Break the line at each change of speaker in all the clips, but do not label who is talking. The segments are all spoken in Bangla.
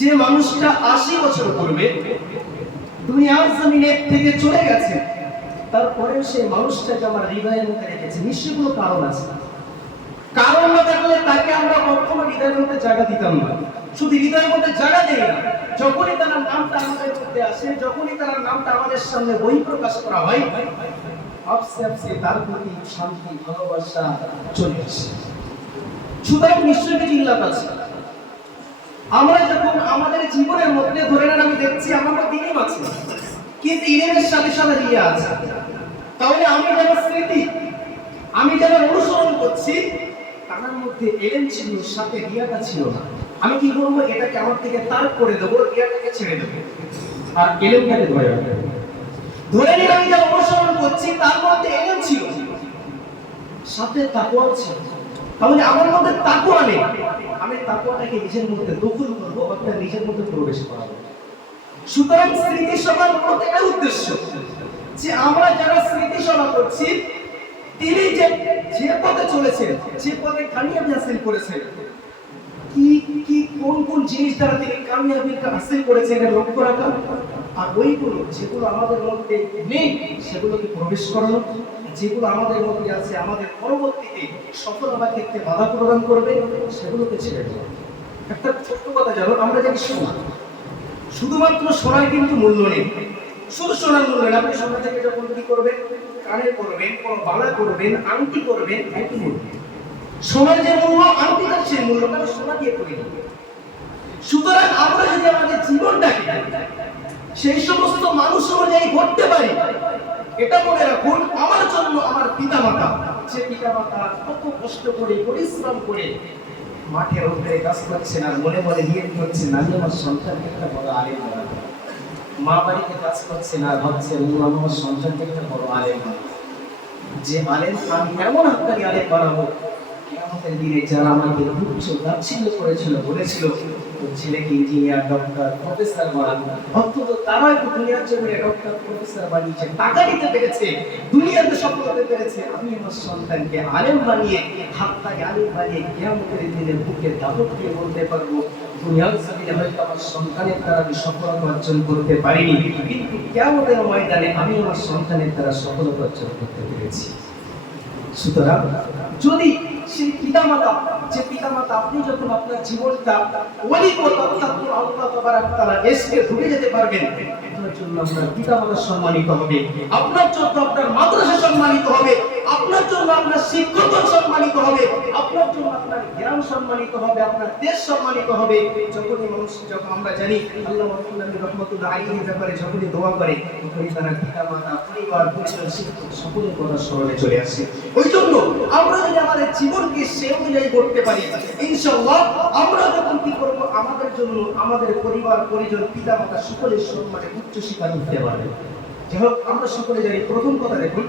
যে মানুষটা আশি বছর পূর্বে দুনিয়ার জমিনের থেকে চলে গেছে তারপরে সেই মানুষটাকে আমার হৃদয়ের মধ্যে রেখেছে। নিশ্চয়ই কোনো কারণ আছে? কারণ না থাকলে তাকে আমরা কখনো হৃদয়ের মধ্যে জায়গা দিতাম না। শুধু হৃদয়ের মধ্যে জায়গা দেই না, যখনই তার নামটা আমাদের মধ্যে আসে, যখনই তার নামটা আমাদের সামনে বই প্রকাশ করা হয়, আপসে আপসে তার প্রতি শান্তি, ভালোবাসা চলে আসে। সুতরাং নিশ্চয়ই কিছু ইল্লাত আছে। আমরা যখন আমাদের জীবনের মধ্যে ধরে নেন আমি দেখছি, আমার ইলিম আছে কিন্তু ইলিমের সাথে সাথে রিয়া আছে? তাহলে আমি যারা স্মৃতি, আমি যারা অনুসরণ করছি, তার মধ্যে এলেন ছিল, সাথে রিয়াটা ছিল না। আমি কি করব? এটাকে আমার থেকে তার করে দেবো, রিয়াটাকে ছেড়ে দেবো। আর এলেমটাকে ধরে ধরে নিয়ে আমি অনুসরণ করছি, তার মধ্যে এলেম ছিল। সাথে তাকুয়াও ছিল। তাহলে আমার মধ্যে তাকুয়া নেই। আমি তাকুয়াটাকে নিজের মধ্যে দখল করব, অর্থাৎ নিজের মধ্যে প্রবেশ করাবো। সুতরাং স্মৃতি সভার মূলত এটা উদ্দেশ্য যে আমরা যারা স্মৃতি সভা করছি, তিনি যে যে পথে চলেছেন, যে পথে কামিয়াবি হাসিল করেছেন, কি কি, কোন কোন জিনিস দ্বারা তিনি কামিয়াবি হাসিল করেছেন এটা লক্ষ্য রাখা? আর ওইগুলো, যেগুলো আমাদের মধ্যে নেই, সেগুলোকে প্রবেশ করানো। যেগুলো আমাদের মধ্যে আছে, আমাদের পরবর্তীতে সফলতার ক্ষেত্রে বাধা প্রদান করবে, সেগুলোকে ছেড়ে দেওয়া একটা ছোট্ট কথা জানো, আমরা জানি শোনা শুধুমাত্র সোনার কিন্তু মূল্য নেই। শুধু সোনার মূল্য নেই, আপনি সোনা থেকে যখন কি করবেন? কানে করবেন, কোনো বালা করবেন, আংটি করবেন একই মূল্য সোনার যে মূল্য আংটিটার সেই মূল্য আমি সোনা দিয়ে করে সুতরাং আমরা যদি আমাদের জীবনটাকে সেই সমস্ত মানুষ অনুযায়ী করতে পারি এটা মনে রাখুন আমার জন্য আমার পিতা পিতামাতা যে পিতামাতা কত কষ্ট করে পরিশ্রম করে মাঠের মধ্যে কাজ করছেন আর মনে মনে নিয়ে করছেন আমি আমার সন্তানকে একটা বড় আলেম বানাবো মা বাড়িতে কাজ করছেন আর ভাবছেন "ও, আমি আমার সন্তানকে একটা বড় আলেম বানাবো। যে আলেম আমি এমন হাক্কানি আলেম বানাবো কিয়ামতের দিনে যারা আমাকে উচ্চ তাচ্ছিল্য করেছিল বলেছিল তোর ছেলেকে ইঞ্জিনিয়ার ডক্টর প্রফেসর বানাবো অন্তত তারা একটু দুনিয়ার জন্য ডক্টর প্রফেসর বানিয়েছে, টাকা দিতে পেরেছে, দুনিয়াতে সফল পেরেছে। আমি আমার সন্তানকে আলেম বানিয়ে হাত্তাকে আলেম বানিয়ে কিয়ামতের দিনে বুকে দাপট দিয়ে বলতে পারব, দুনিয়ার জমিনে হয়তো আমার সন্তানের দ্বারা আমি সফলতা অর্জন করতে পারিনি, কিন্তু কিয়ামতের ময়দানে আমি আমার সন্তানের দ্বারা সফলতা অর্জন করতে পেরেছি। সুতরাং যদি সেই পিতামাতা, যে পিতামাতা আপনি যখন আপনার জীবনটা ওলি তাবারাক ধরে যেতে পারবেন, আপনার জন্য আপনার পিতামাতা সম্মানিত হবে। আপনার জন্য আপনার মাদ্রাসা সম্মানিত হবে। আপনার জন্য আপনার শিক্ষক সম্মানিত হবে, আপনার জন্য আপনার জ্ঞান সম্মানিত হবে, আপনার দেশ সম্মানিত হবে। যখনই মানুষ, যখন আমরা জানি, আল্লাহ রহমতুল্লাহ রহমতুল্লাহ আলীর ব্যাপারে যখনই দোয়া করে, তখনই তারা পিতামাতা পরিবার, পরিজন, শিক্ষক সকলের কথা স্মরণে চলে আসে। ওই জন্য আমরা যদি আমাদের জীবনকে সে অনুযায়ী করতে পারি, ইনশাআল্লাহ আমরা যখন কি করব, আমাদের জন্য আমাদের পরিবার, পরিজন পিতামাতা সকলের সম্মানে উচ্চ শিকার উঠতে পারবে। যাই হোক, আমরা সকলে জানি প্রথম কথা দেখুন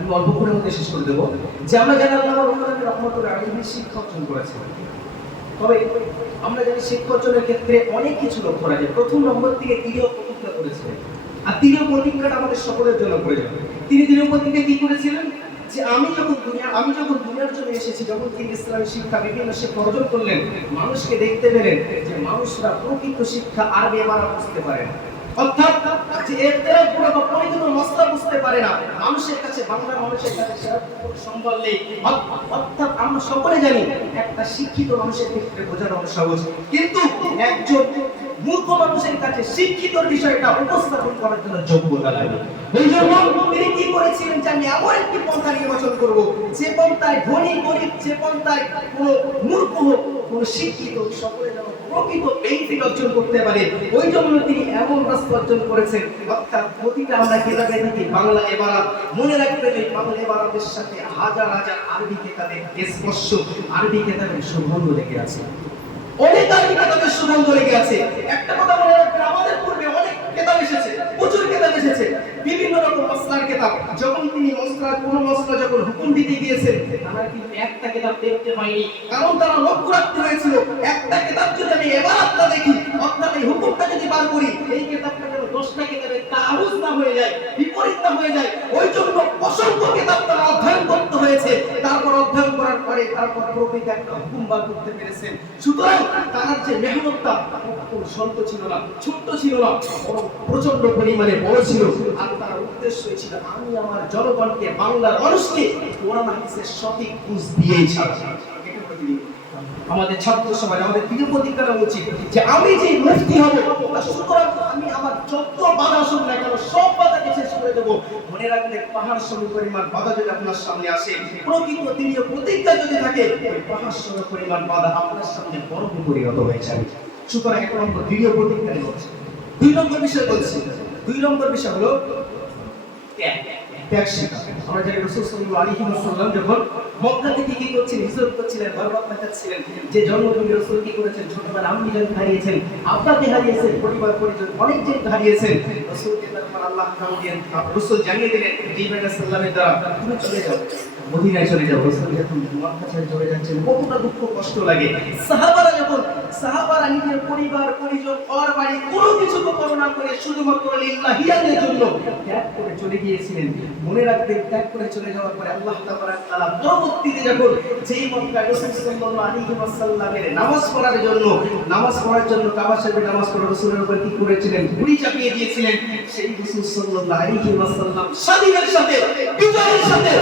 আমি অল্প করে মধ্যে শেষ করে দেবো। যে আমরা জানি আল্লাহ রহমান রহমতুল্লাহ আলী শিক্ষা অর্জন করেছেন। তবে আমরা জানি শিক্ষা অর্জনের ক্ষেত্রে অনেক কিছু লক্ষ্য রাখে। প্রথম নম্বর থেকে তিনিও প্রতিজ্ঞা করেছিলেন। আর তিনিও প্রতিজ্ঞাটা আমাদের সকলের জন্য প্রয়োজন তিনি দৃঢ় প্রতিজ্ঞা কি করেছিলেন? যে আমি যখন দুনিয়া, আমি যখন দুনিয়ার জন্য এসেছি, যখন তিনি ইসলামী শিক্ষা বিভিন্ন শিক্ষা অর্জন করলেন, মানুষকে দেখতে পেলেন যে মানুষরা প্রকৃত শিক্ষা আরবি এবার বুঝতে পারে না। অর্থাৎ যে এর পুরো বা পরিচিত মশলা বুঝতে পারে না, মানুষের কাছে বাংলা মানুষের কাছে সম্বল নেই। অর্থাৎ আমরা সকলে জানি একটা শিক্ষিত মানুষের ক্ষেত্রে বোঝানো সহজ। কিন্তু একজন মূর্খ মানুষের কাছে শিক্ষিতর বিষয়টা উপস্থাপন করার জন্য যোগ্যতা লাগে। এই জন্য তিনি কি করেছিলেন যে আমি এমন একটি পন্থা নির্বাচন করব, যে পন্থায় ধনী গরিব, যে পন্থায় কোনো মূর্খ হোক কোনো শিক্ষিত সকলে যেন প্রকৃত বেনিফিট অর্জন করতে পারে। ওই জন্য তিনি এমন রাস্তা অর্জন করেছেন, অর্থাৎ প্রতিটা আমরা কেতাবে দেখি বাংলা এবারা মনে রাখবেন এই বাংলা এবারাদের সাথে হাজার হাজার আরবি কেতাবের স্পর্শ, আরবি কেতাবের সুগন্ধ লেগে আছে। অনেক আরবি কেতাবের সুগন্ধ লেগে আছে। একটা কথা মনে রাখবেন, আমাদের পূর্বে অনেক কেতাব এসেছে, প্রচুর কেতাব এসেছে। বিভিন্ন রকম মশলার কেতাব। যখন তিনি মশলার কোন মশলা যখন হুকুম দিতে গিয়েছেন, তারা কিন্তু একটা কেতাব দেখতে পাইনি কারণ তারা লক্ষ্য রাখতে হয়েছিল, একটা কেতাব যদি আমি এবার আত্মা দেখি, অর্থাৎ এই হুকুমটা যদি বার করি, এই কেতাবটা যেন দশটা কেতাবের তারুজ না হয়ে যায়, বিপরীত না হয়ে যায়, ওই জন্য অসংখ্য কেতাব তারা অধ্যয়ন করতে হয়েছে। তারপর অধ্যয়ন করার পরে পরে তারপর প্রকৃতি একটা হুকুম বার করতে পেরেছেন। সুতরাং তার যে মেহনতটা স্বল্প ছিল না, ছোট্ট ছিল না প্রচণ্ড পরিমাণে বড় ছিল। আর তার উদ্দেশ্য ছিল, আমি আমার জনগণকে বাংলার মানুষকে কোরআন হাদিসের সঠিক বুঝ দিয়েই। আমাদের ছাত্র সমাজ, আমাদের প্রিয় প্রতিজ্ঞা উচিত যে আমি যে মুক্তি হব সুতরাং আমি আমার যত বাধা আসুক না কেন, সব বাধাকে শেষ করে দেবো। মনে রাখবেন পাহাড় সম পরিমাণ বাধা যদি আপনার সামনে আসে, প্রকৃত দৃঢ় প্রতিজ্ঞা যদি থাকে পাহাড় সম পরিমাণ বাধা আপনার সামনে বরফে পরিণত হয়ে যাবে। সুতরাং এক নম্বর দৃঢ় প্রতিজ্ঞা নিয়ে দুই নম্বর বিষয় বলছি দুই নম্বর বিষয় হলো ত্যাগ। ত্যাগ আমরা জানি রাসূল আলাইহি ওয়াসাল্লাম যখন মক্কা থেকে কি করছেন? হিজরত করছিলেন যে জন্মভূমি রাসূল কি করেছেন? ছোটবেলা হারিয়েছেন হারিয়েছেন, পরিবার, পরিজন অনেক জন হারিয়েছেন, রাসূলকে তারপর আল্লাহ রাসূল জানিয়ে দিলেন সাল্লামের দ্বারা তুমি চলে যাও। মদিনায় চলে রাসূল যখন মক্কা ছেড়ে চলে যাচ্ছেন, কতটা দুঃখ, কষ্ট লাগে। সাহাবারা যখন, সাহাবারা নিজের পরিবার, পরিজন ঘর বাড়ি কোনো কিছু করোনা করে শুধুমাত্র লিল্লাহিয়াদের জন্য ত্যাগ করে চলে গিয়েছিলেন। মনে রাখবেন, ত্যাগ করে চলে যাওয়ার পরে আল্লাহ পরবর্তীতে যখন যেই মক্কা রাসূল নামাজ পড়ার জন্য, নামাজ পড়ার জন্য কাবা শরীফে নামাজ পড়া রাসূলের উপর কি করেছিলেন? ঘুড়ি চাপিয়ে দিয়েছিলেন। সেই রাসূল সাল্লাল্লাহু আলাইহি ওয়াসাল্লাম স্বাধীনের সাথে, বিজয়ের সাথে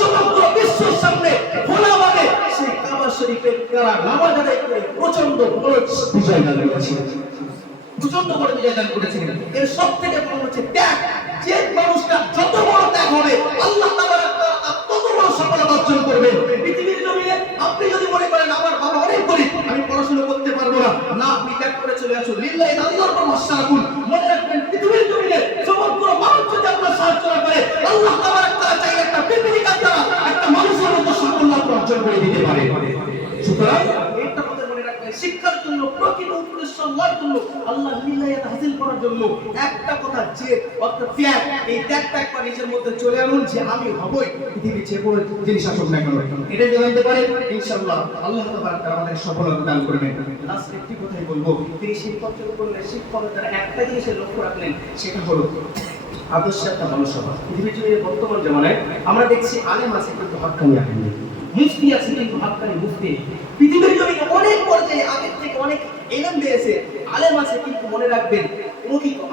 সমগ্র বিশ্বের সামনে খোলাভাবে সেই কাবা শরীফের দ্বারা নামাজ আদায় করে প্রচণ্ড বড় বিজয় করেছিলেন। প্রচণ্ড বড় বিজয় দান করেছিলেন। এর সব থেকে বড় হচ্ছে ত্যাগ। যে মানুষটা যত বড় ত্যাগ হবে, আল্লাহ তত বড় সফলতা অর্জন করবে পৃথিবীর জমিনে আপনি যদি মনে করেন, আমার বাবা অনেক গরিব, আমি পড়াশোনা করতে পারব না। না, আপনি ত্যাগ করে চলে আসুন। আল্লাহর মনে রাখবেন, পৃথিবীর জমিনে সমগ্র মানুষ যদি আপনার সাহায্য না করে, আল্লাহ তাবারাক একটা দ্বারা একটা মানুষের মতো সাফল্য অর্জন করে দিতে পারে সুতরাং এটা আমাদের মনে রাখবেন শিক্ষার জন্য প্রকৃত আল্লাহ হাসিল করার জন্য একটা কথা যে অর্থাৎ ত্যাগ, এই নিজের মধ্যে চলে আনুন যে আমি হবই যে কোনো জিনিস আসুক না কেন। এটা জানতে ইনশাআল্লাহ আল্লাহ আমাদের সফলতা দান করবেন। লাস্ট একটি কথাই বলব, তিনি দ্বারা একটা জিনিসের লক্ষ্য রাখলেন, সেটা হলো আদর্শ একটা পৃথিবীর জুড়ে বর্তমান জামানায় আমরা দেখছি আলেম আছে কিন্তু হক্কানি আলেম মুফতি আছে কিন্তু হক্কানি মুফতি। পৃথিবীর জমিনে অনেক পর্যায়ে আগের থেকে অনেক এলেম বেড়েছে আলেম আছে, কিন্তু মনে রাখবেন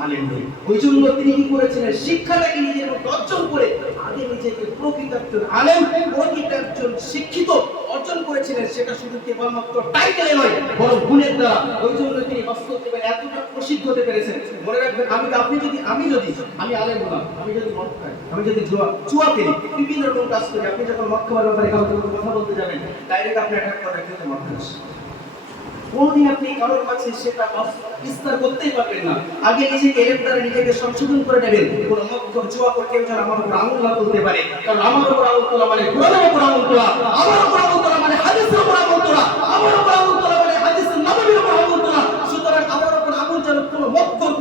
আলেম ওই জন্য তিনি কি করেছিলেন? শিক্ষাটাকে নিজের অর্জন করে আগে নিজেকে প্রকৃত একজন আলেম, প্রকৃত একজন শিক্ষিত অর্জন করেছিলেন। সেটা শুধু কেবলমাত্র টাইটেলে নয় গুণের দ্বারা। ওই জন্য তিনি এতটা প্রসিদ্ধ হতে পেরেছেন। মনে রাখবেন, আমি আপনি যদি, আমি যদি, আমি আলেম হলাম, আমি যদি আমি যদি জুয়া বিভিন্ন রকম কাজ করি, আপনি যখন মদ ব্যাপারে কথা বলতে যাবেন ডাইরেক্ট আপনি অ্যাটাক কোনদিন আপনি কারোর কাছে সেটা বিস্তার করতেই পারবেন না। আগে নিজেকে এলেম দ্বারা নিজেকে সংশোধন করে নেবেন। কোন মক্ষ জুয়া করতে যেন আমার উপর আঙুল না তুলতে পারে। কারণ আমার উপর আঙুল তোলা মানে কোরআনের উপর আঙুল তোলা, আমার উপর আঙুল তোলা মানে হাদিসের উপর আঙুল তোলা, আমার উপর আঙুল তোলা মানে হাদিসের নবীর উপর আঙুল তোলা সুতরাং আমার উপর আঙুল যেন কোনো মক্ষ